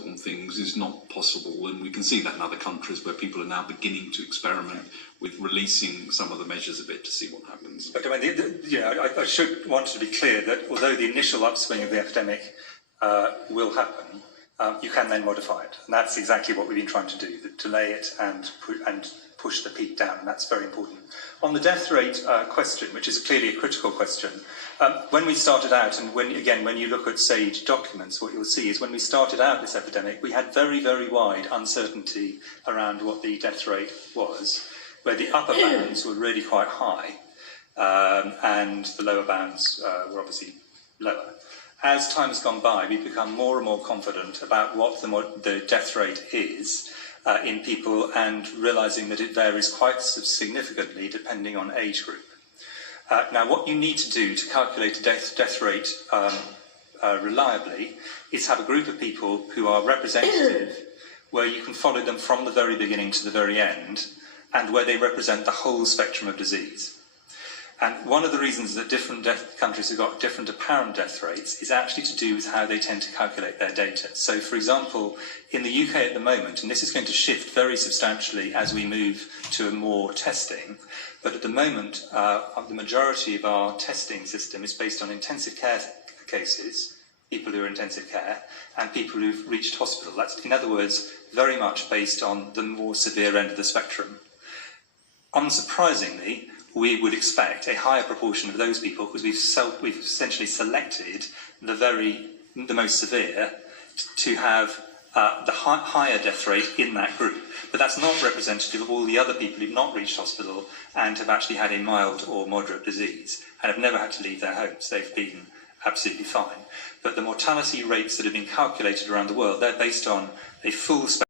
on things is not possible, and we can see that in other countries where people are now beginning to experiment with releasing some of the measures of it to see what happens. But I mean, I should want to be clear that although the initial upswing of the epidemic will happen, you can then modify it, and that's exactly what we've been trying to do: delay it and push the peak down, and that's very important. On the death rate question, which is clearly a critical question, when we started out, and when you look at SAGE documents, what you'll see is when we started out this epidemic, we had very, very wide uncertainty around what the death rate was, where the upper bounds were really quite high, and the lower bounds were obviously lower. As time has gone by, we've become more and more confident about what the death rate is in people, and realising that it varies quite significantly depending on age group. Now, what you need to do to calculate a death rate reliably is have a group of people who are representative, where you can follow them from the very beginning to the very end, and where they represent the whole spectrum of disease. And one of the reasons that different countries have got different apparent death rates is actually to do with how they tend to calculate their data. So, for example, in the UK at the moment, and this is going to shift very substantially as we move to more testing, but at the moment, the majority of our testing system is based on intensive care cases, people who are in intensive care, and people who've reached hospital. That's, in other words, very much based on the more severe end of the spectrum. Unsurprisingly, we would expect a higher proportion of those people, because we've essentially selected the most severe to have the higher death rate in that group. But that's not representative of all the other people who've not reached hospital and have actually had a mild or moderate disease and have never had to leave their homes. They've been absolutely fine. But the mortality rates that have been calculated around the world, they're based on a full spectrum